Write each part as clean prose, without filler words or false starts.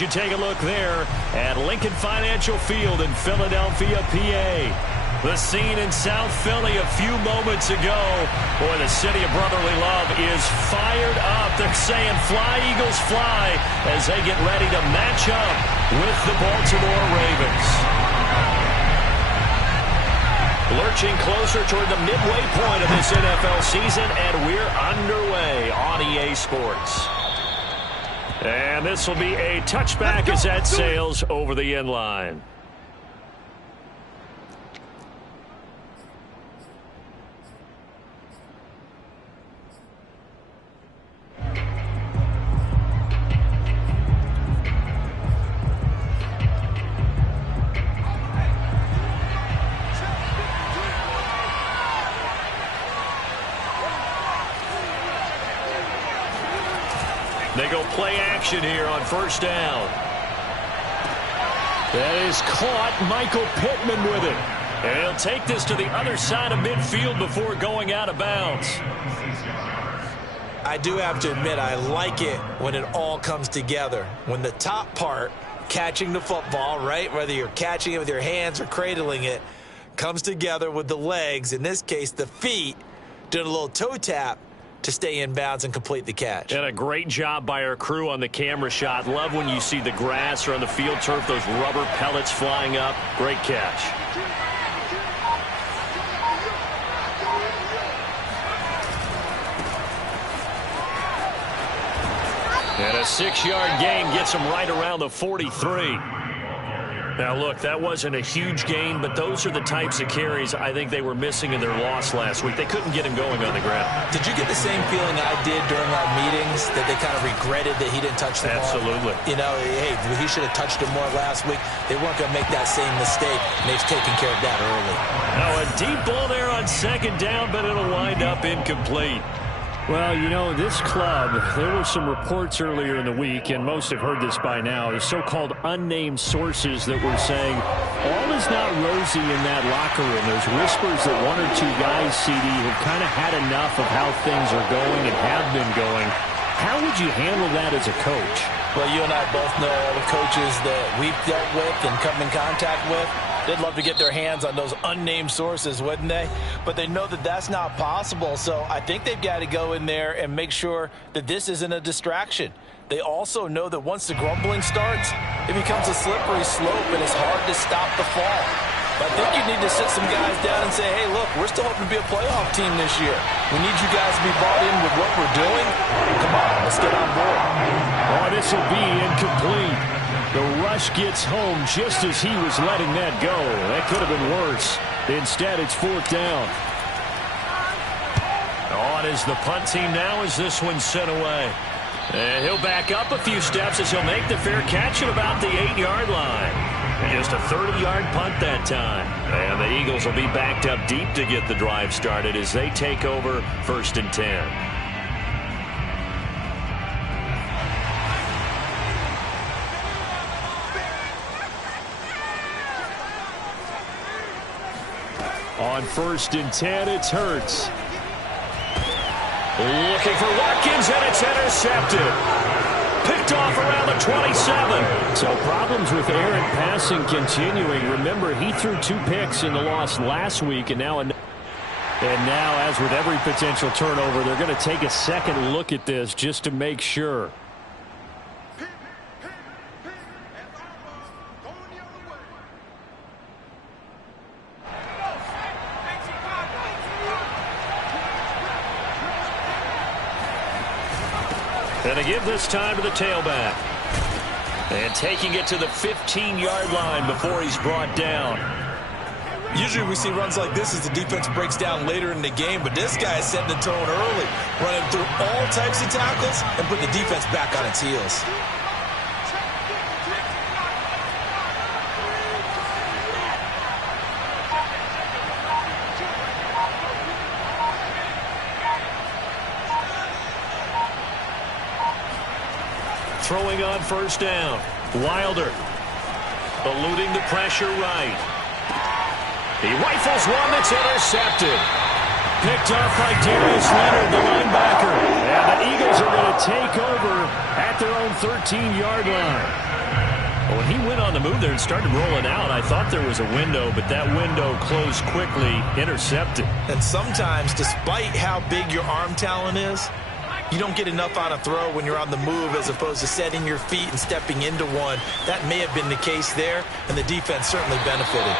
as you take a look there at Lincoln Financial Field in Philadelphia, PA. The scene in South Philly a few moments ago. Boy, the city of brotherly love is fired up. They're saying, "Fly, Eagles, fly," as they get ready to match up with the Baltimore Ravens. Lurching closer toward the midway point of this NFL season, and we're underway on EA Sports. And this will be a touchback as that sails over the end line. They go play action here on first down. That is caught. Michael Pittman with it. And he'll take this to the other side of midfield before going out of bounds. I do have to admit, I like it when it all comes together. When the top part, catching the football, right, whether you're catching it with your hands or cradling it, comes together with the legs, in this case the feet, doing a little toe tap to stay in bounds and complete the catch. And a great job by our crew on the camera shot. Love when you see the grass or on the field turf, those rubber pellets flying up. Great catch. And a 6-yard gain gets him right around the 43. Now, look, that wasn't a huge gain, but those are the types of carries I think they were missing in their loss last week. They couldn't get him going on the ground. Did you get the same feeling I did during our meetings, that they kind of regretted that he didn't touch the ball? Absolutely. You know, hey, he should have touched it more last week. They weren't going to make that same mistake, and they've taken care of that early. Now, a deep ball there on second down, but it'll wind up incomplete. Well, you know, this club, there were some reports earlier in the week, and most have heard this by now, the so-called unnamed sources that were saying all is not rosy in that locker room. There's whispers that one or two guys, CD, have kind of had enough of how things are going and have been going. How would you handle that as a coach? Well, you and I both know all the coaches that we've dealt with and come in contact with. They'd love to get their hands on those unnamed sources, wouldn't they? But they know that that's not possible, so I think they've got to go in there and make sure that this isn't a distraction. They also know that once the grumbling starts, it becomes a slippery slope, and it's hard to stop the fall. But I think you need to sit some guys down and say, hey, look, we're still hoping to be a playoff team this year. We need you guys to be bought in with what we're doing. Come on, let's get on board. Oh, this will be incomplete. The rush gets home just as he was letting that go. That could have been worse. Instead, it's fourth down. On is the punt team now as this one's sent away. And he'll back up a few steps as he'll make the fair catch at about the 8-yard line. Just a 30-yard punt that time. And the Eagles will be backed up deep to get the drive started as they take over first and 10. On first and 10, it's Hurts. Looking for Watkins, and it's intercepted. Picked off around the 27. So problems with errant passing continuing. Remember, he threw 2 picks in the loss last week, and now, as with every potential turnover, they're going to take a second look at this just to make sure. And they give this time to the tailback. And taking it to the 15-yard line before he's brought down. Usually we see runs like this as the defense breaks down later in the game, but this guy is setting the tone early, running through all types of tackles and putting the defense back on its heels. Throwing on first down. Wilder eluding the pressure right. He rifles one that's intercepted. Picked off by Darius Leonard, the linebacker. And the Eagles are going to take over at their own 13-yard line. when he went on the move there and started rolling out, I thought there was a window, but that window closed quickly, intercepted. And sometimes, despite how big your arm talent is, you don't get enough on a throw when you're on the move as opposed to setting your feet and stepping into one. That may have been the case there, and the defense certainly benefited.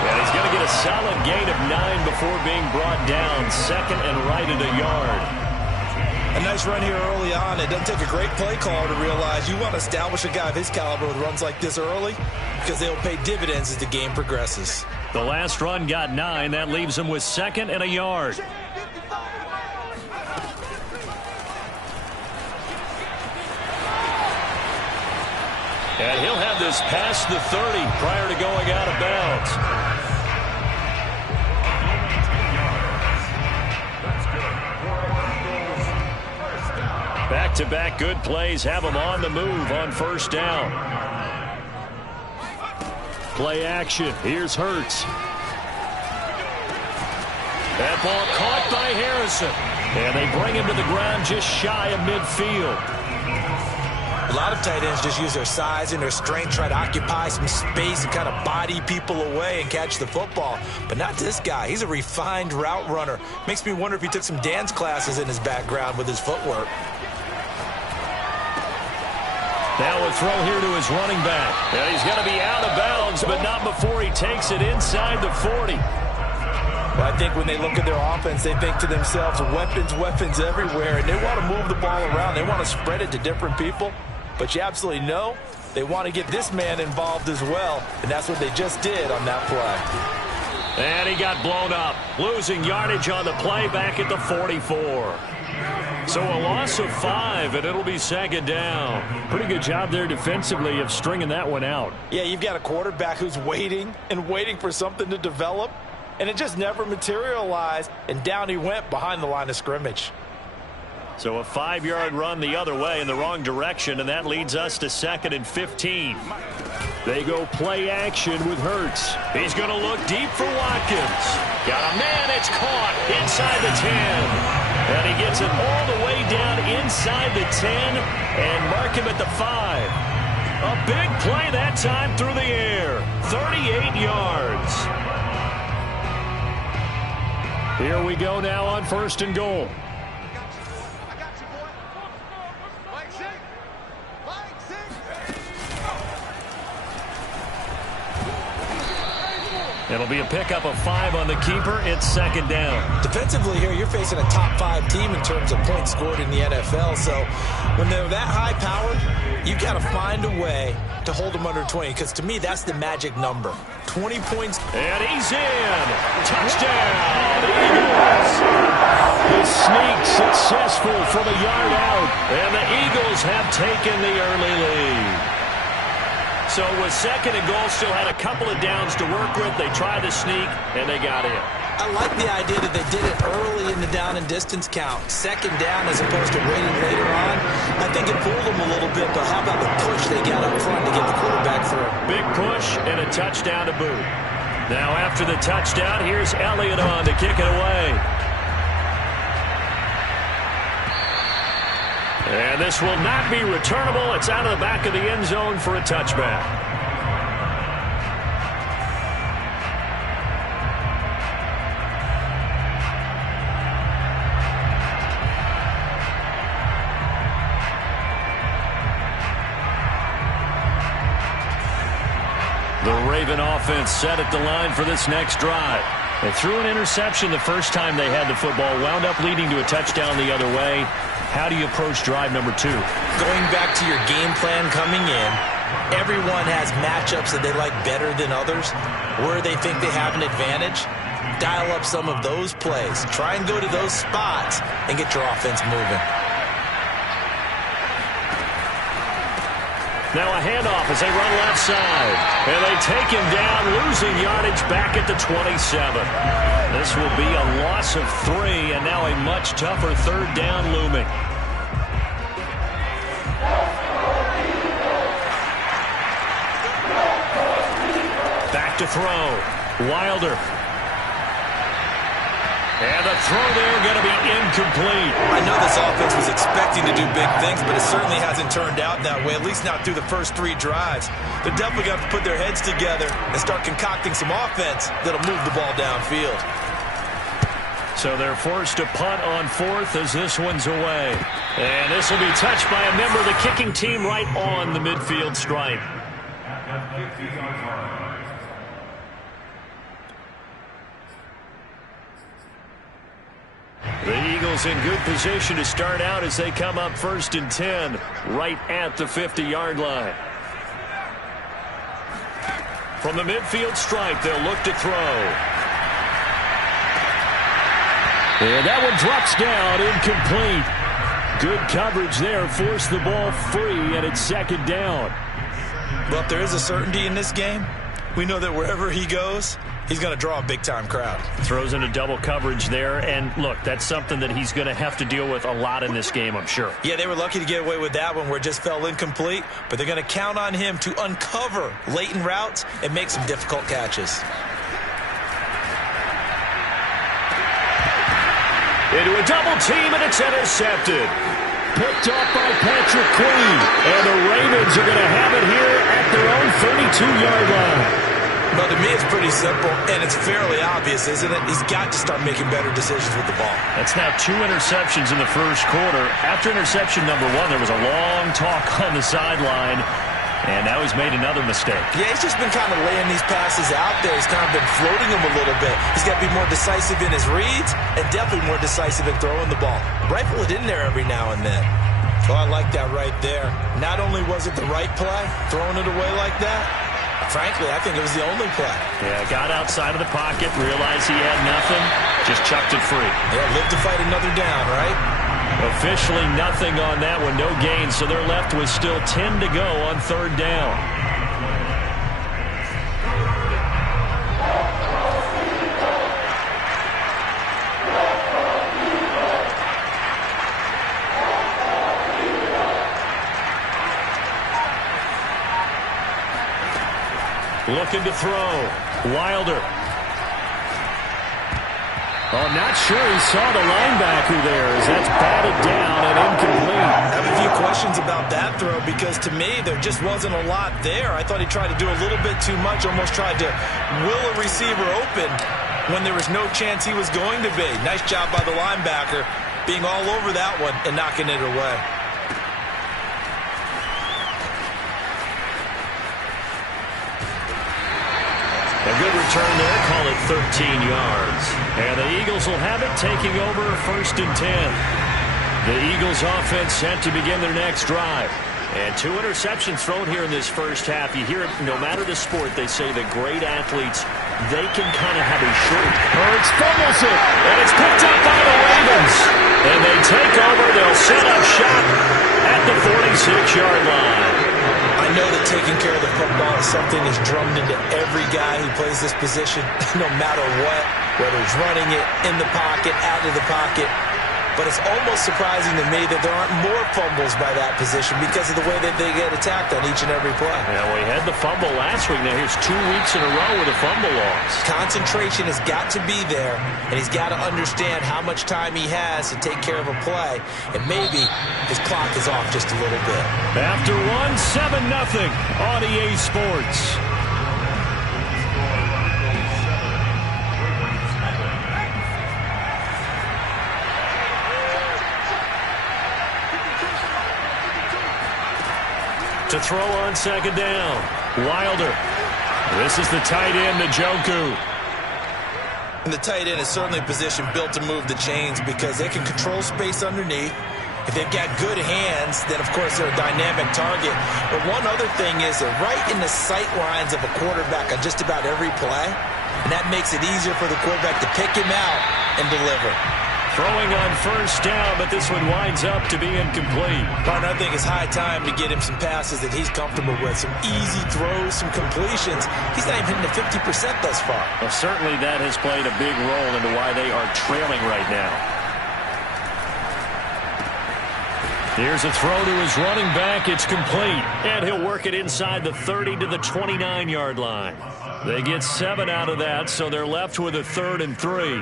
And he's going to get a solid gain of 9 before being brought down. Second and right at a yard. A nice run here early on. It doesn't take a great play caller to realize you want to establish a guy of his caliber with runs like this early because they'll pay dividends as the game progresses. The last run got 9. That leaves him with second and a yard. And he'll have this past the 30 prior to going out of bounds. Back-to-back good plays have him on the move on first down. Play action. Here's Hurts. That ball caught by Harrison. And they bring him to the ground just shy of midfield. A lot of tight ends just use their size and their strength, try to occupy some space and kind of body people away and catch the football. But not this guy. He's a refined route runner. Makes me wonder if he took some dance classes in his background with his footwork. Now a throw here to his running back. And he's going to be out of bounds, but not before he takes it inside the 40. Well, I think when they look at their offense, they think to themselves, weapons everywhere, and they want to move the ball around. They want to spread it to different people. But you absolutely know they want to get this man involved as well, and that's what they just did on that play. And he got blown up, losing yardage on the play back at the 44. So a loss of 5, and it'll be second down. Pretty good job there defensively of stringing that one out. Yeah, you've got a quarterback who's waiting and waiting for something to develop, and it just never materialized, and down he went behind the line of scrimmage. So a 5-yard run the other way in the wrong direction, and that leads us to second and 15. They go play action with Hurts. He's going to look deep for Watkins. Got a man, it's caught inside the 10. And he gets it all the way down inside the 10 and mark him at the 5. A big play that time through the air. 38 yards. Here we go now on first and goal. It'll be a pickup of 5 on the keeper. It's second down. Defensively here, you're facing a top 5 team in terms of points scored in the NFL. So when they're that high powered, you've got to find a way to hold them under 20. Because to me, that's the magic number. 20 points. And he's in. Touchdown, Eagles. The sneak successful from a yard out. And the Eagles have taken the early lead. So with second and goal, still had a couple of downs to work with. They tried to sneak, and they got in. I like the idea that they did it early in the down and distance count. Second down as opposed to waiting later on. I think it fooled them a little bit, but how about the push they got up front to get the quarterback through? Big push and a touchdown to boot. Now after the touchdown, here's Elliott on to kick it away. And this will not be returnable. It's out of the back of the end zone for a touchback. The Raven offense set at the line for this next drive. They threw an interception the first time they had the football, wound up leading to a touchdown the other way. How do you approach drive number 2? Going back to your game plan coming in, everyone has matchups that they like better than others. Where they think they have an advantage, dial up some of those plays. Try and go to those spots and get your offense moving. Now a handoff as they run left side. And they take him down, losing yardage back at the 27. This will be a loss of 3, and now a much tougher third down looming. Back to throw. Wilder. And the throw there going to be incomplete. I know this offense was expecting to do big things, but it certainly hasn't turned out that way, at least not through the first 3 drives. They're definitely going to have to put their heads together and start concocting some offense that'll move the ball downfield. So they're forced to punt on 4th as this one's away. And this will be touched by a member of the kicking team right on the midfield stripe. The Eagles in good position to start out as they come up 1st and 10 right at the 50-yard line. From the midfield stripe, they'll look to throw. And that one drops down, incomplete. Good coverage there, forced the ball free, and it's 2nd down. Well, if there is a certainty in this game, we know that wherever he goes, he's going to draw a big-time crowd. Throws into double coverage there, and look, that's something that he's going to have to deal with a lot in this game, I'm sure. Yeah, they were lucky to get away with that one where it just fell incomplete, but they're going to count on him to uncover latent routes and make some difficult catches. Into a double team, and it's intercepted. Picked off by Patrick Queen. And the Ravens are going to have it here at their own 32-yard line. Well, to me, it's pretty simple, and it's fairly obvious, isn't it? He's got to start making better decisions with the ball. That's now 2 interceptions in the first quarter. After interception number 1, there was a long talk on the sideline. And now he's made another mistake. Yeah, he's just been kind of laying these passes out there. He's kind of been floating them a little bit. He's got to be more decisive in his reads and definitely more decisive in throwing the ball. Rifle it in there every now and then. Oh, I like that right there. Not only was it the right play, throwing it away like that, frankly, I think it was the only play. Yeah, got outside of the pocket, realized he had nothing, just chucked it free. Yeah, live to fight another down, right? Officially nothing on that one, no gain, so they're left with still 10 to go on 3rd down. Looking to throw. Wilder. Oh, not sure he saw the linebacker there as that's batted down and incomplete. I have a few questions about that throw because to me there just wasn't a lot there. I thought he tried to do a little bit too much, almost tried to will a receiver open when there was no chance he was going to be. Nice job by the linebacker being all over that one and knocking it away. A good return there, call it 13 yards. And the Eagles will have it, taking over 1st and 10. The Eagles offense set to begin their next drive. And 2 interceptions thrown here in this first half. You hear it, no matter the sport, they say the great athletes, they can kind of have a short. Hurts fumbles it, and it's picked up by the Ravens. And they take over, they'll set up shop at the 46-yard line. I know that taking care of the football is something that's drummed into every guy who plays this position, no matter what, whether it's running it, in the pocket, out of the pocket. But it's almost surprising to me that there aren't more fumbles by that position because of the way that they get attacked on each and every play. Yeah, we had the fumble last week. Now here's 2 weeks in a row with a fumble loss. Concentration has got to be there, and he's got to understand how much time he has to take care of a play, and maybe his clock is off just a little bit. After 7-0 on EA Sports. To throw on 2nd down. Wilder. This is the tight end, Njoku. And the tight end is certainly a position built to move the chains because they can control space underneath. If they've got good hands, then, of course, they're a dynamic target. But one other thing is they're right in the sight lines of a quarterback on just about every play. And that makes it easier for the quarterback to pick him out and deliver. Throwing on 1st down, but this one winds up to be incomplete. Partner, I think it's high time to get him some passes that he's comfortable with. Some easy throws, some completions. He's not even hitting the 50% thus far. Well, certainly that has played a big role into why they are trailing right now. Here's a throw to his running back. It's complete. And he'll work it inside the 30 to the 29-yard line. They get 7 out of that, so they're left with a 3rd and 3.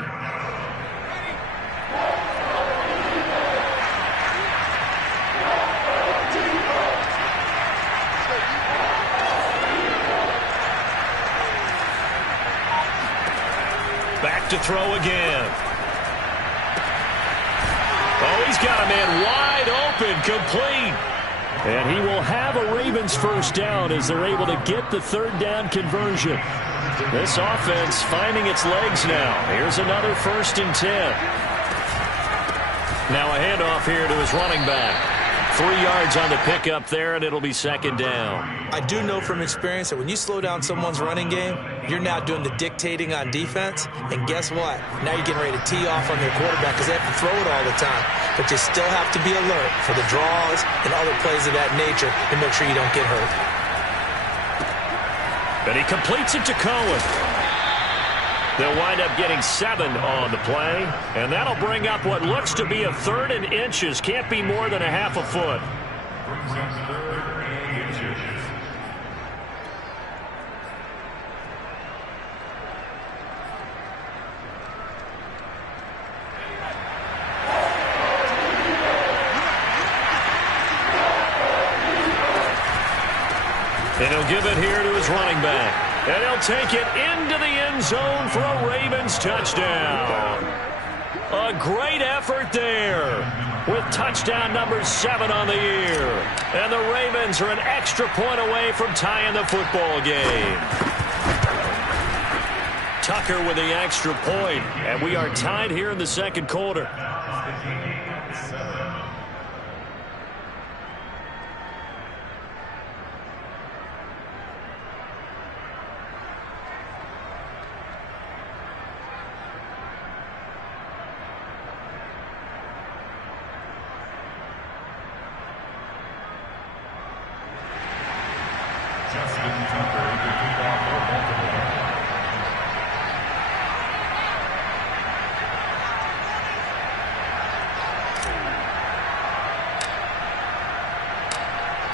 back to throw again. Oh, he's got a man wide open, complete. And he will have a Ravens first down as they're able to get the third down conversion. This offense finding its legs now. Here's another 1st and 10. Now a handoff here to his running back. 3 yards on the pickup there, and it'll be 2nd down. I do know from experience that when you slow down someone's running game, you're now doing the dictating on defense. And guess what? Now you're getting ready to tee off on your quarterback because they have to throw it all the time. But you still have to be alert for the draws and other plays of that nature to make sure you don't get hurt. And he completes it to Cohen. They'll wind up getting 7 on the play, and that'll bring up what looks to be a 3rd and inches. Can't be more than a half a foot. And he'll give it here to his running back. And he'll take it into the end zone for a Ravens touchdown. A great effort there with touchdown number 7 on the year. And the Ravens are an extra point away from tying the football game. Tucker with the extra point, and we are tied here in the 2nd quarter.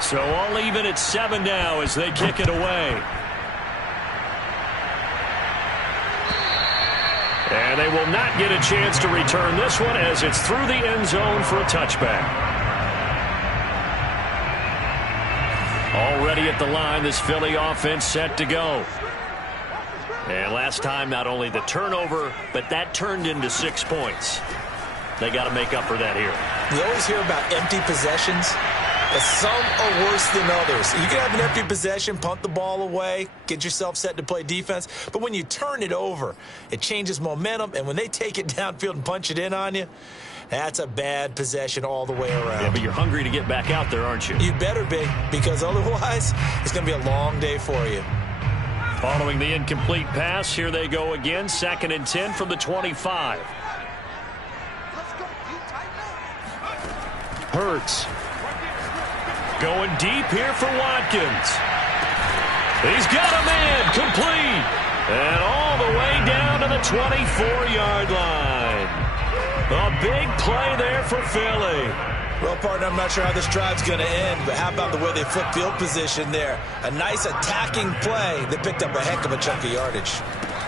So all even at 7 now as they kick it away. And they will not get a chance to return this one as it's through the end zone for a touchback. Already at the line, this Philly offense set to go. And last time, not only the turnover, but that turned into 6 points. They got to make up for that here. You always hear about empty possessions, but some are worse than others. You can have an empty possession, punt the ball away, get yourself set to play defense. But when you turn it over, it changes momentum. And when they take it downfield and punch it in on you, that's a bad possession all the way around. Yeah, but you're hungry to get back out there, aren't you? You better be, because otherwise it's going to be a long day for you. Following the incomplete pass, here they go again. 2nd and 10 from the 25. Hurts. Going deep here for Watkins. He's got a man complete. And all the way down to the 24-yard line. A big play there for Philly. Well, partner, I'm not sure how this drive's going to end, but how about the way they flip field position there? A nice attacking play. They picked up a heck of a chunk of yardage.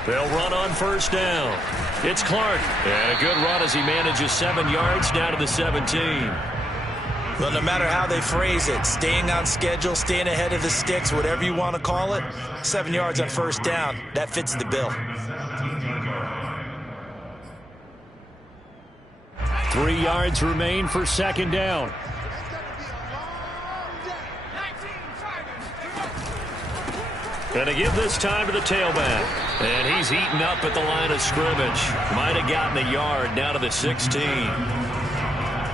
They'll run on 1st down. It's Clark. And a good run as he manages 7 yards down to the 17. Well, no matter how they phrase it, staying on schedule, staying ahead of the sticks, whatever you want to call it, 7 yards on 1st down, that fits the bill. 3 yards remain for 2nd down. Going to give this time to the tailback. And he's eaten up at the line of scrimmage. Might have gotten a yard down to the 16.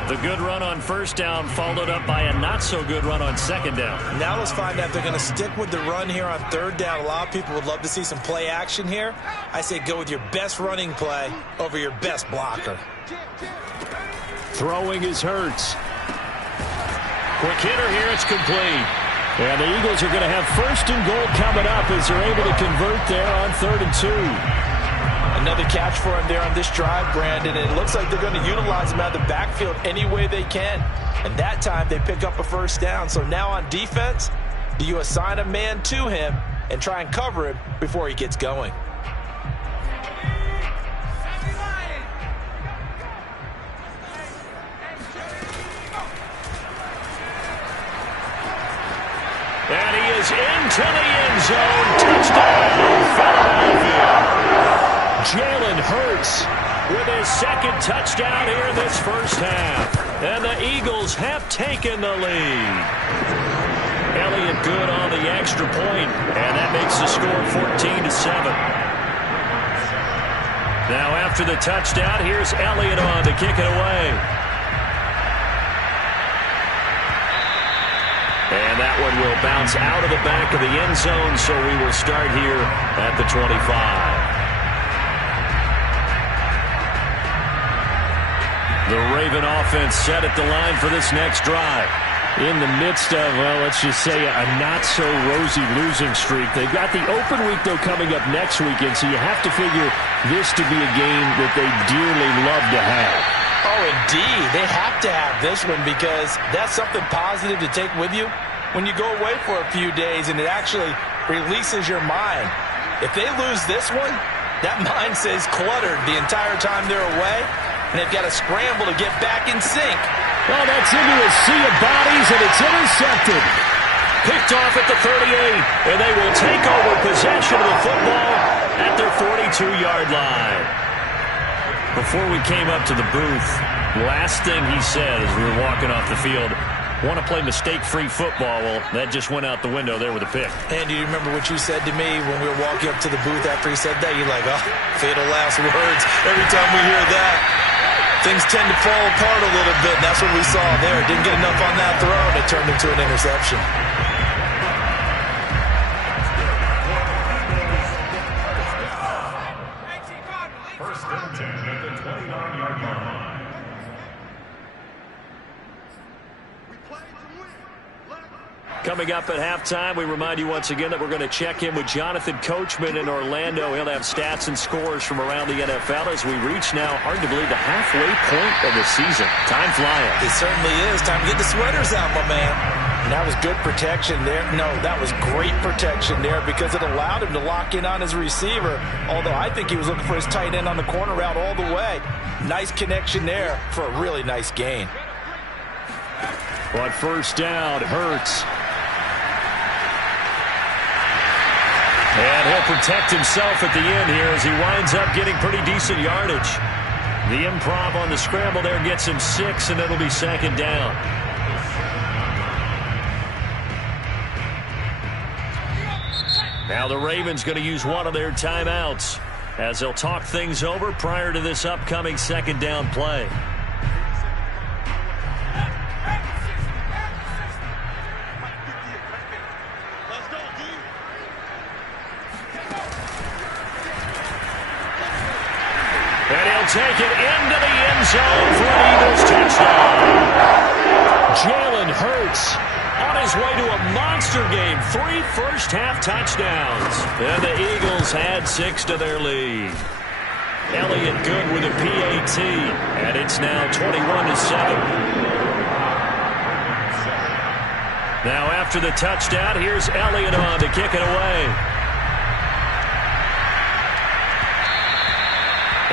The good run on 1st down followed up by a not-so-good run on 2nd down. Now let's find out if they're going to stick with the run here on 3rd down. A lot of people would love to see some play action here. I say go with your best running play over your best blocker. Throwing is Hurts. Quick hitter here, it's complete. And the Eagles are going to have 1st and goal coming up as they're able to convert there on 3rd and 2. Another catch for him there on this drive, Brandon. And it looks like they're going to utilize him out of the backfield any way they can. And that time they pick up a 1st down. So now on defense, do you assign a man to him and try and cover him before he gets going? And he is into the end zone. Touchdown, Philadelphia. Jalen Hurts with his second touchdown here in this first half. And the Eagles have taken the lead. Elliott good on the extra point, and that makes the score 14-7. Now after the touchdown, here's Elliott on to kick it away. And that one will bounce out of the back of the end zone, so we will start here at the 25. The Raven offense set at the line for this next drive. In the midst of, well, let's just say a not-so-rosy losing streak. They've got the open week, though, coming up next weekend, so you have to figure this to be a game that they dearly love to have. Oh, indeed. They have to have this one because that's something positive to take with you when you go away for a few days, and it actually releases your mind. If they lose this one, that mind stays cluttered the entire time they're away, and they've got to scramble to get back in sync. Well, that's into a sea of bodies, and it's intercepted. Picked off at the 38, and they will take over possession of the football at their 42-yard line. Before we came up to the booth, last thing he said as we were walking off the field, want to play mistake-free football. Well, that just went out the window there with a pick. And do you remember what you said to me when we were walking up to the booth after he said that? You're like, oh, fatal last words. Every time we hear that, things tend to fall apart a little bit, and that's what we saw there. Didn't get enough on that throw, and it turned into an interception. First and 10 at the 29-yard line. Coming up at halftime, we remind you once again that we're going to check in with Jonathan Coachman in Orlando. He'll have stats and scores from around the NFL as we reach now, hard to believe, the halfway point of the season. Time flying. It certainly is. Time to get the sweaters out, my man. And that was good protection there. No, that was great protection there because it allowed him to lock in on his receiver, although I think he was looking for his tight end on the corner route all the way. Nice connection there for a really nice gain. But first down, Hurts. And he'll protect himself at the end here as he winds up getting pretty decent yardage. The improv on the scramble there gets him 6, and it'll be second down. Now the Ravens going to use one of their timeouts as they'll talk things over prior to this upcoming second down play. And he'll take it into the end zone for an Eagles touchdown. Jalen Hurts on his way to a monster game. 3 first-half touchdowns. And the Eagles had 6 to their lead. Elliott good with a PAT. And it's now 21-7. Now after the touchdown, here's Elliott on to kick it away.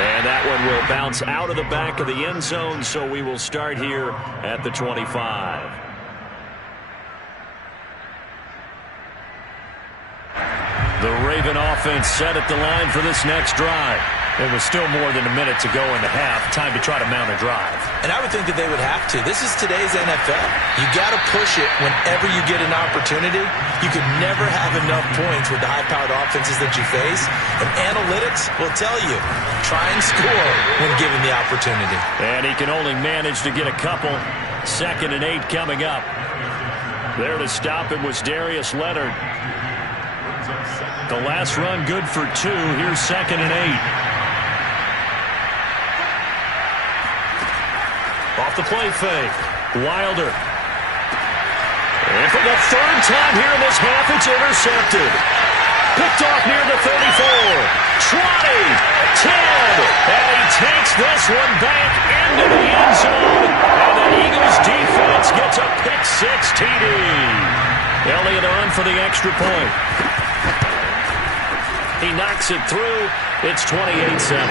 And that one will bounce out of the back of the end zone, so we will start here at the 25. The Raven offense set at the line for this next drive. There was still more than a minute to go in the half. Time to try to mount a drive. And I would think that they would have to. This is today's NFL. You got to push it whenever you get an opportunity. You could never have enough points with the high-powered offenses that you face. And analytics will tell you, try and score when given the opportunity. And he can only manage to get a couple. 2nd and 8 coming up. There to stop him was Darius Leonard. The last run good for 2. Here's 2nd and 8. Off the play fake. Wilder. And for the 3rd time here in this half, it's intercepted. Picked off near the 34. 20. 10. And he takes this one back into the end zone. And the Eagles defense gets a pick-6 TD. Elliott on for the extra point. He knocks it through. It's 28-7.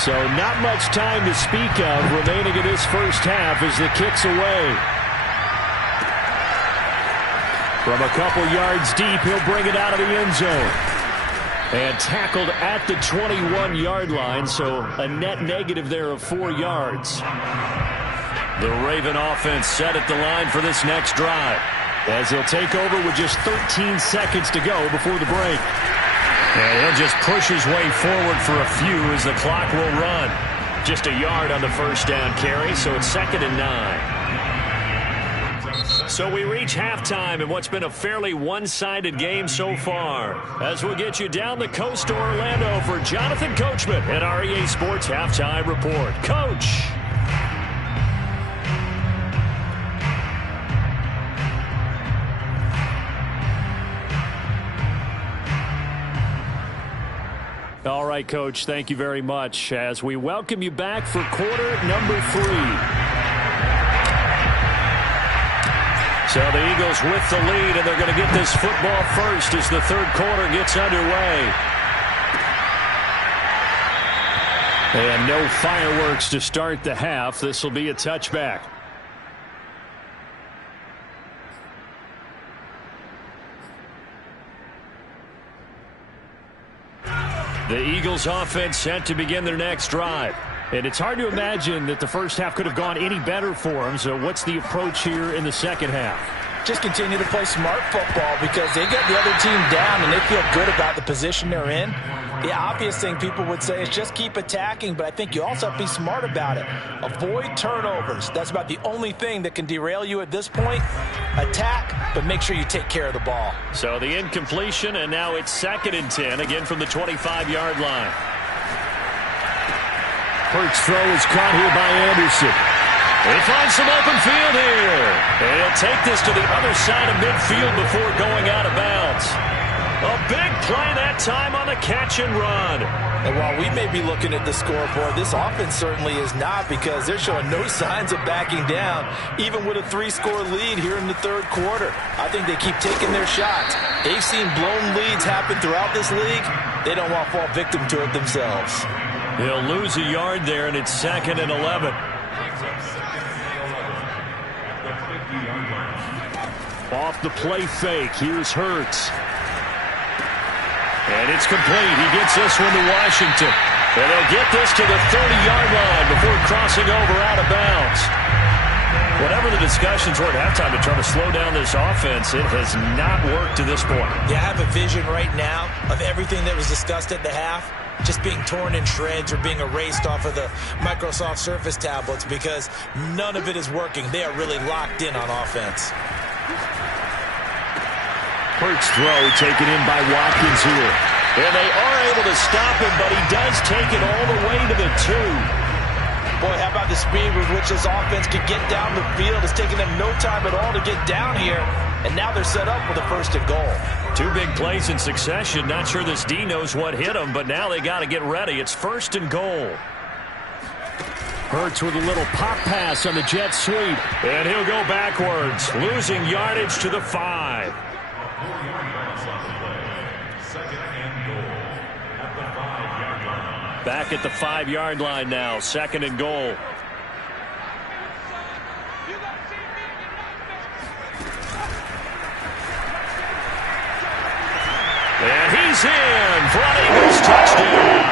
So not much time to speak of remaining in this first half as the kick's away. From a couple yards deep, he'll bring it out of the end zone. And tackled at the 21-yard line, so a net negative there of 4 yards. The Raven offense set at the line for this next drive, as he'll take over with just 13 seconds to go before the break. And he'll just push his way forward for a few as the clock will run. Just a yard on the first down carry, so it's 2nd and 9. So we reach halftime in what's been a fairly one-sided game so far. As we'll get you down the coast to Orlando for Jonathan Coachman at our EA Sports Halftime Report. Coach! All right, Coach, thank you very much as we welcome you back for quarter number 3. So the Eagles with the lead, and they're going to get this football first as the third quarter gets underway. And no fireworks to start the half. This will be a touchback. The Eagles offense set to begin their next drive. And it's hard to imagine that the first half could have gone any better for them. So what's the approach here in the second half? Just continue to play smart football because they got the other team down and they feel good about the position they're in. The obvious thing people would say is just keep attacking, but I think you also have to be smart about it. Avoid turnovers. That's about the only thing that can derail you at this point. Attack, but make sure you take care of the ball. So the incompletion, and now it's 2nd and 10, again from the 25-yard line. Hurts throw is caught here by Anderson. He finds some open field here. And he'll take this to the other side of midfield before going out of bounds. A big play that time on the catch and run. And while we may be looking at the scoreboard, this offense certainly is not because they're showing no signs of backing down, even with a 3-score lead here in the third quarter. I think they keep taking their shots. They've seen blown leads happen throughout this league. They don't want to fall victim to it themselves. He'll lose a yard there, and it's 2nd and 11. Off the play fake, here's Hurts. And it's complete. He gets this one to Washington. And they'll get this to the 30-yard line before crossing over out of bounds. Whatever the discussions were at halftime to try to slow down this offense, it has not worked to this point. Yeah, I have a vision right now of everything that was discussed at the half just being torn in shreds or being erased off of the Microsoft Surface tablets because none of it is working. They are really locked in on offense. Hurts throw taken in by Watkins here. And they are able to stop him, but he does take it all the way to the 2. Boy, how about the speed with which this offense could get down the field? It's taken them no time at all to get down here. And now they're set up with a 1st and goal. 2 big plays in succession. Not sure this D knows what hit them, but now they got to get ready. It's 1st and goal. Hurts with a little pop pass on the jet sweep. And he'll go backwards, losing yardage to the 5. Back at the 5-yard line now, 2nd and goal. And he's in for an Eagles touchdown.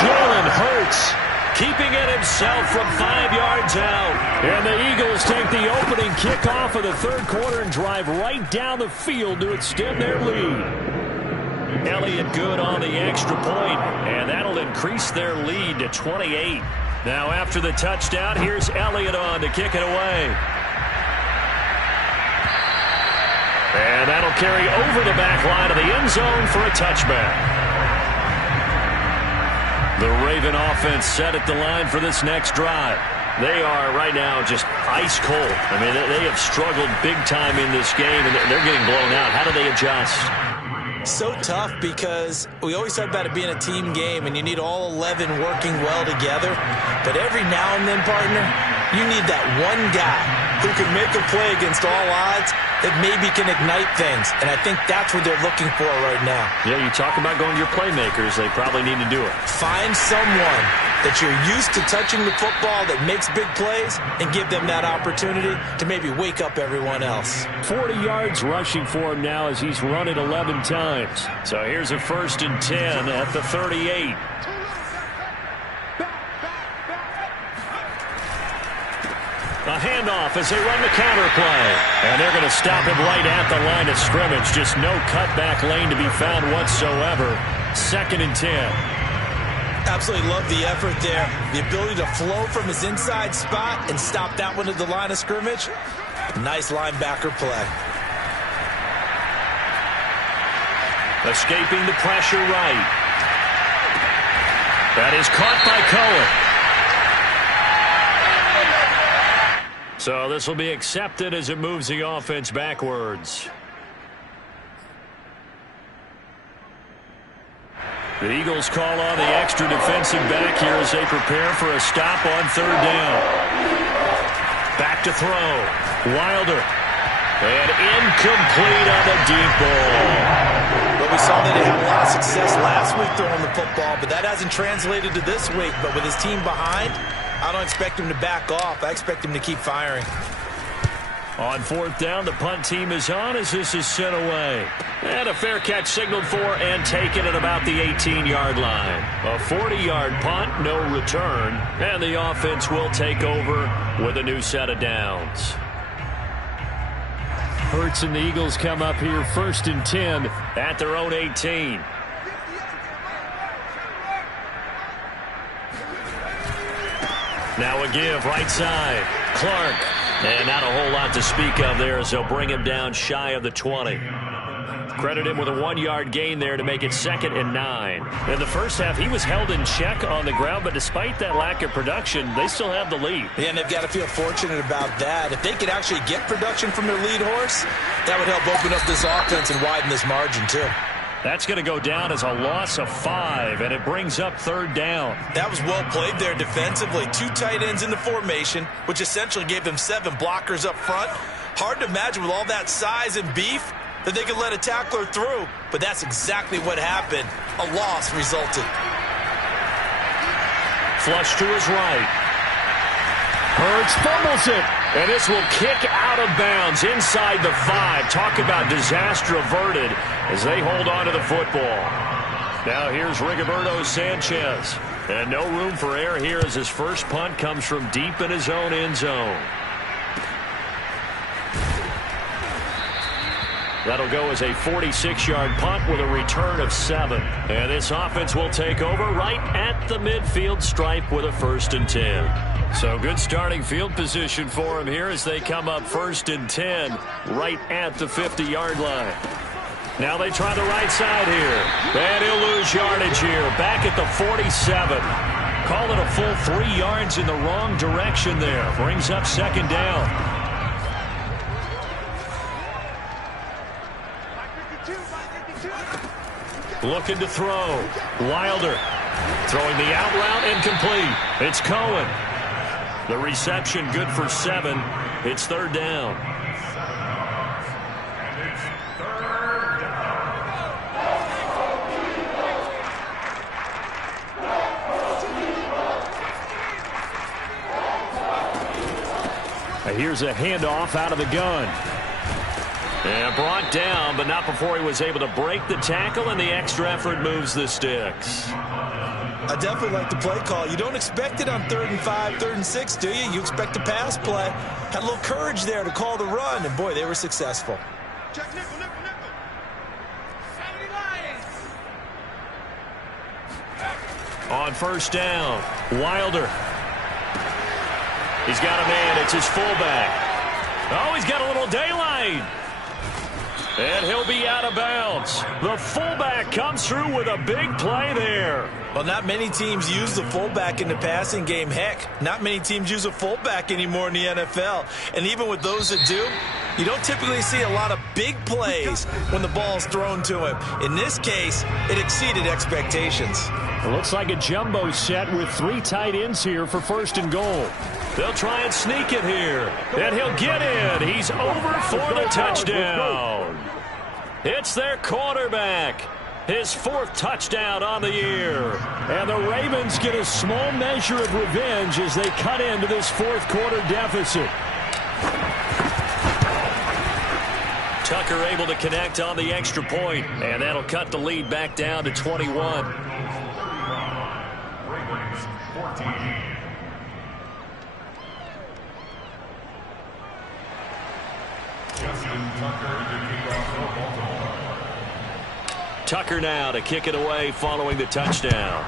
Jalen Hurts keeping it himself from 5 yards out. And the Eagles take the opening kickoff of the third quarter and drive right down the field to extend their lead. Elliott good on the extra point, and that'll increase their lead to 28. Now after the touchdown, here's Elliott on to kick it away. And that'll carry over the back line of the end zone for a touchback. The Raven offense set at the line for this next drive. They are right now just ice cold. I mean, they have struggled big time in this game, and they're getting blown out. How do they adjust? So tough because we always talk about it being a team game and you need all 11 working well together. But every now and then, partner, you need that one guy who can make a play against all odds that maybe can ignite things, and I think that's what they're looking for right now. Yeah, you talk about going to your playmakers. They probably need to do it. Find someone that you're used to touching the football that makes big plays and give them that opportunity to maybe wake up everyone else. 40 yards rushing for him now as he's run it 11 times. So here's a 1st and 10 at the 38. A handoff as they run the counter play. And they're going to stop him right at the line of scrimmage. Just no cutback lane to be found whatsoever. 2nd and 10. Absolutely love the effort there. The ability to flow from his inside spot and stop that one at the line of scrimmage. Nice linebacker play. Escaping the pressure right. That is caught by Cohen. So this will be accepted as it moves the offense backwards. The Eagles call on the extra defensive back here as they prepare for a stop on 3rd down. Back to throw. Wilder. And incomplete on the deep ball. But we saw that he had a lot of success last week throwing the football, but that hasn't translated to this week. But with his team behind, I don't expect him to back off. I expect him to keep firing. On 4th down, the punt team is on as this is sent away. And a fair catch signaled for and taken at about the 18-yard line. A 40-yard punt, no return. And the offense will take over with a new set of downs. Hurts and the Eagles come up here 1st and 10 at their own 18. Now a give, right side. Clark. And not a whole lot to speak of there as they'll bring him down shy of the 20. Credit him with a 1-yard gain there to make it 2nd and 9. In the first half, he was held in check on the ground, but despite that lack of production, they still have the lead. Yeah, and they've got to feel fortunate about that. If they could actually get production from their lead horse, that would help open up this offense and widen this margin too. That's going to go down as a loss of 5, and it brings up 3rd down. That was well played there defensively. 2 tight ends in the formation, which essentially gave them 7 blockers up front. Hard to imagine with all that size and beef that they could let a tackler through, but that's exactly what happened. A loss resulted. Flush to his right. Hurts fumbles it, and this will kick out of bounds inside the 5. Talk about disaster averted as they hold on to the football. Now here's Rigoberto Sanchez. And no room for error here as his first punt comes from deep in his own end zone. That'll go as a 46-yard punt with a return of 7. And this offense will take over right at the midfield stripe with a 1st and 10. So good starting field position for him here as they come up 1st and 10 right at the 50-yard line. Now they try the right side here. And he'll lose yardage here. Back at the 47. Call it a full 3 yards in the wrong direction there. Brings up 2nd down. Looking to throw. Wilder. Throwing the out route incomplete. It's Cohen. The reception good for 7. It's 3rd down. Here's a handoff out of the gun. And brought down, but not before he was able to break the tackle, and the extra effort moves the sticks. I definitely like the play call. You don't expect it on 3rd and 5, 3rd and 6, do you? You expect a pass play. Had a little courage there to call the run, and boy, they were successful. Check nickel, nickel, nickel. On 1st down, Wilder. He's got a man. It's his fullback. Oh, he's got a little daylight. And he'll be out of bounds. The fullback comes through with a big play there. Well, not many teams use the fullback in the passing game. Heck, not many teams use a fullback anymore in the NFL. And even with those that do, you don't typically see a lot of big plays when the ball's thrown to him. In this case, it exceeded expectations. It looks like a jumbo set with 3 tight ends here for 1st and goal. They'll try and sneak it here. And he'll get in. He's over for the touchdown. It's their quarterback. His 4th touchdown on the year. And the Ravens get a small measure of revenge as they cut into this 4th quarter deficit. Tucker able to connect on the extra point, and that'll cut the lead back down to 21. Ravens 14. Justin Tucker to kick off for Baltimore. Tucker now to kick it away following the touchdown.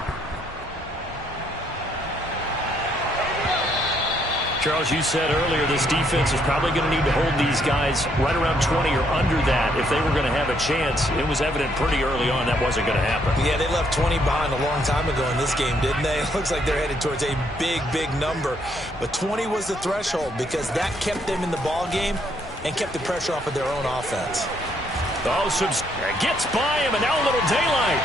Charles, you said earlier this defense is probably going to need to hold these guys right around 20 or under that if they were going to have a chance. It was evident pretty early on that wasn't going to happen. Yeah, they left 20 behind a long time ago in this game, didn't they? It looks like they're headed towards a big, big number. But 20 was the threshold because that kept them in the ball game and kept the pressure off of their own offense. Oh, gets by him, and now a little daylight.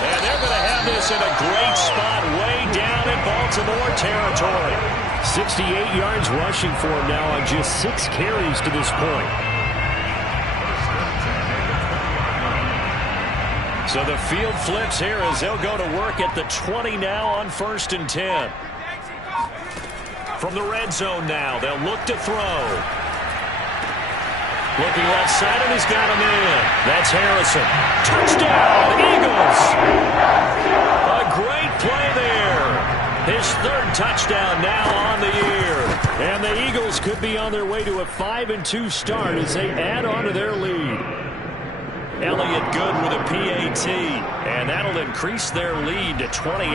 And they're going to have this in a great spot way down in Baltimore territory. 68 yards rushing for him now on just 6 carries to this point. So the field flips here as they'll go to work at the 20 now on 1st and 10. From the red zone now, they'll look to throw. Looking left side, and he's got him in. That's Harrison. Touchdown, Eagles! A great play there. His 3rd touchdown now on the year. And the Eagles could be on their way to a 5-2 start as they add on to their lead. Elliott good with a PAT, and that'll increase their lead to 28.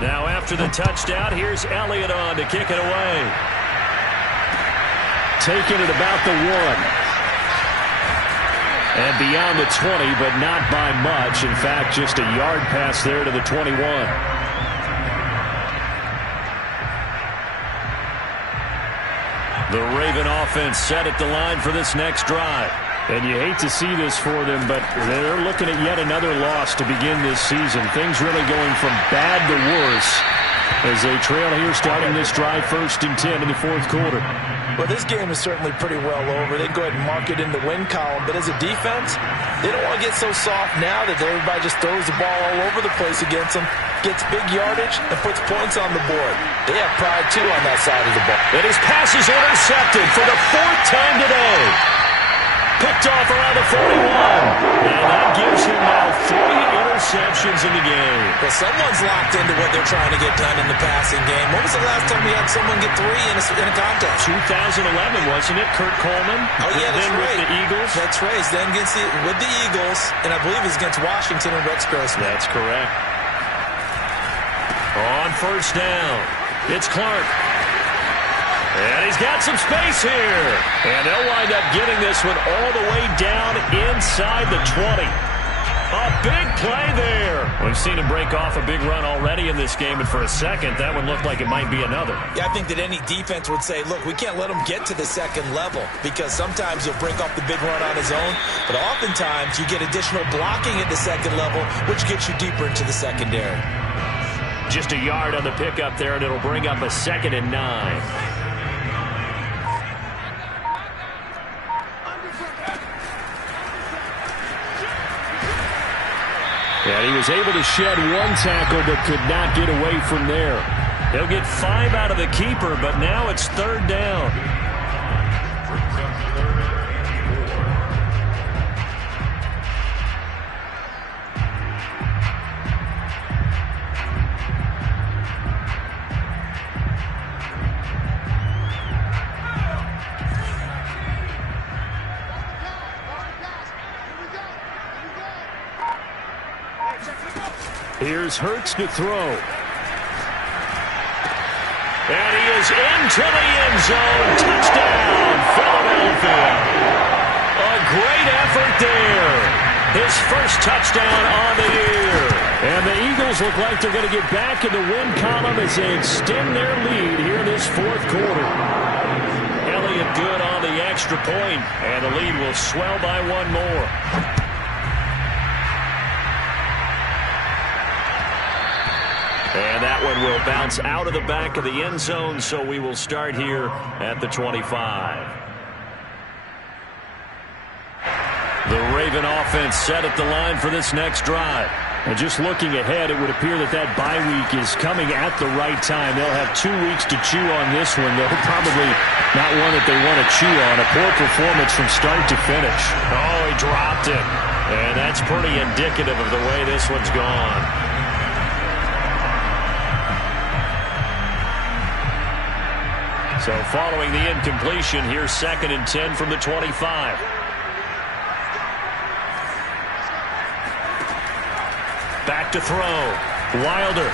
Now after the touchdown, here's Elliott on to kick it away. Taking it about the 1. And beyond the 20, but not by much. In fact, just a yard pass there to the 21. The Raven offense set at the line for this next drive. And you hate to see this for them, but they're looking at yet another loss to begin this season. Things really going from bad to worse as they trail here starting this drive 1st and 10 in the 4th quarter. Well, this game is certainly pretty well over. They go ahead and mark it in the win column. But as a defense, they don't want to get so soft now that everybody just throws the ball all over the place against them, gets big yardage, and puts points on the board. They have pride, too, on that side of the ball. And his pass is intercepted for the 4th time today. Picked off around the 41. And that gives him now 3 interceptions in the game. Well, someone's locked into what they're trying to get done in the passing game. When was the last time we had someone get 3 in a contest? 2011, wasn't it? Kurt Coleman. Oh, yeah, that's then right. With the Eagles. That's right. Then with the Eagles, and I believe it's against Washington and Rex Grossman. That's correct. On 1st down, it's Clark. And he's got some space here. And they'll wind up getting this one all the way down inside the 20. A big play there. We've seen him break off a big run already in this game, and for a second, that one looked like it might be another. Yeah, I think that any defense would say, look, we can't let him get to the 2nd level because sometimes he'll break off the big run on his own, but oftentimes you get additional blocking at the 2nd level, which gets you deeper into the secondary. Just a yard on the pickup there, and it'll bring up a 2nd and 9. And he was able to shed 1 tackle but could not get away from there. He'll get 5 out of the keeper, but now it's 3rd down. Here's Hurts to throw. And he is into the end zone. Touchdown, Philadelphia. A great effort there. His 1st touchdown on the year. And the Eagles look like they're going to get back in the win column as they extend their lead here in this 4th quarter. Elliott good on the extra point, and the lead will swell by 1 more. And that one will bounce out of the back of the end zone, so we will start here at the 25. The Raven offense set at the line for this next drive. And just looking ahead, it would appear that bye week is coming at the right time. They'll have 2 weeks to chew on this one. They'll probably not one that they want to chew on. A poor performance from start to finish. Oh, he dropped it. And that's pretty indicative of the way this one's gone. So following the incompletion, here's 2nd and 10 from the 25. Back to throw. Wilder.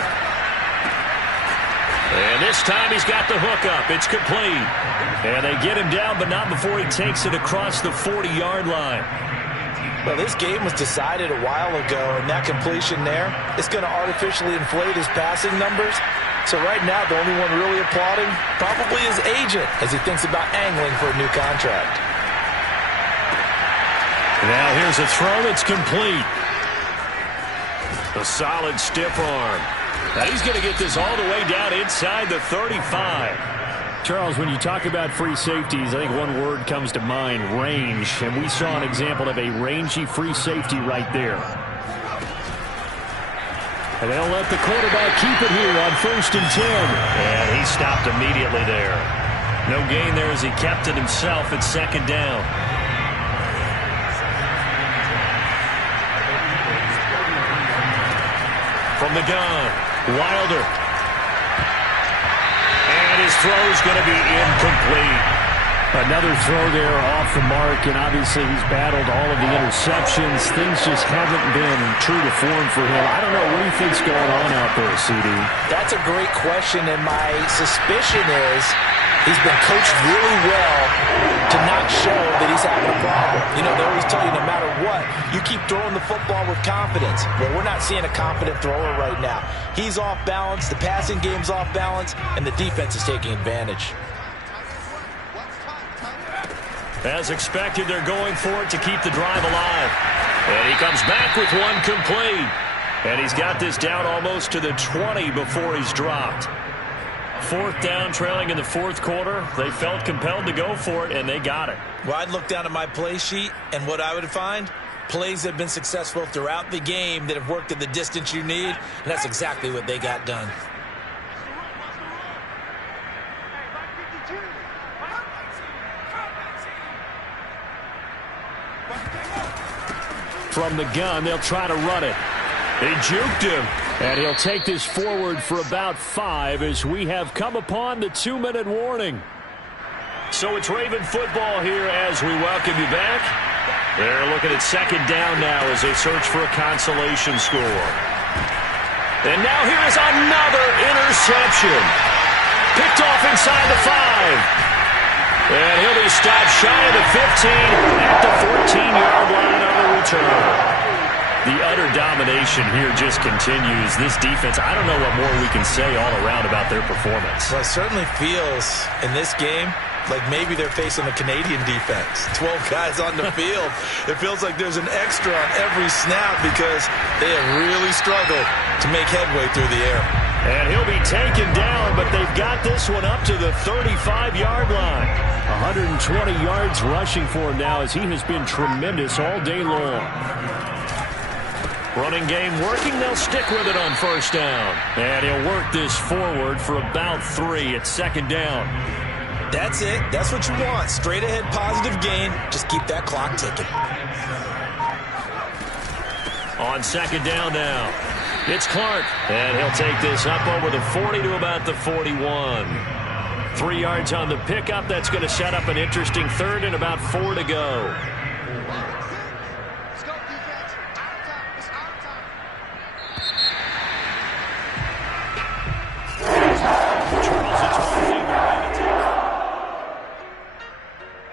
And this time he's got the hook up. It's complete. And they get him down, but not before he takes it across the 40-yard line. Well, this game was decided a while ago, and that completion there, it's going to artificially inflate his passing numbers. So right now, the only one really applauding probably his agent as he thinks about angling for a new contract. Now here's a throw that's complete. A solid stiff arm. Now he's going to get this all the way down inside the 35. Charles, when you talk about free safeties, I think one word comes to mind, range. And we saw an example of a rangy free safety right there. And they'll let the quarterback keep it here on 1st and 10. And he stopped immediately there. No gain there as he kept it himself at 2nd down. From the gun, Wilder. And his throw's going to be incomplete. Another throw there off the mark, and obviously he's battled all of the interceptions. Things just haven't been true to form for him. I don't know what do you think's going on out there, CD? That's a great question, and my suspicion is he's been coached really well to not show that he's having a problem. You know, they always tell you no matter what, you keep throwing the football with confidence. Well, we're not seeing a confident thrower right now. He's off balance, the passing game's off balance, and the defense is taking advantage. As expected, they're going for it to keep the drive alive. And he comes back with one complete. And he's got this down almost to the 20 before he's dropped. 4th down, trailing in the 4th quarter. They felt compelled to go for it, and they got it. Well, I'd look down at my play sheet, and what I would find, plays that have been successful throughout the game that have worked at the distance you need, and that's exactly what they got done. From the gun, they'll try to run it. They juked him. And he'll take this forward for about 5 as we have come upon the 2-minute warning. So it's Raven football here as we welcome you back. They're looking at 2nd down now as they search for a consolation score. And now here is another interception. Picked off inside the 5. And he'll be stopped shy of the 15 at the 14-yard line on the return. The utter domination here just continues. This defense, I don't know what more we can say all around about their performance. Well, it certainly feels in this game like maybe they're facing a Canadian defense. 12 guys on the field. It feels like there's an extra on every snap because they have really struggled to make headway through the air. And he'll be taken down, but they've got this one up to the 35-yard line. 120 yards rushing for him now as he has been tremendous all day long. Running game working. They'll stick with it on 1st down. And he'll work this forward for about 3 at 2nd down. That's it. That's what you want. Straight ahead positive gain. Just keep that clock ticking. On 2nd down now. It's Clark. And he'll take this up over the 40 to about the 41. 3 yards on the pickup. That's going to set up an interesting 3rd and about 4 to go.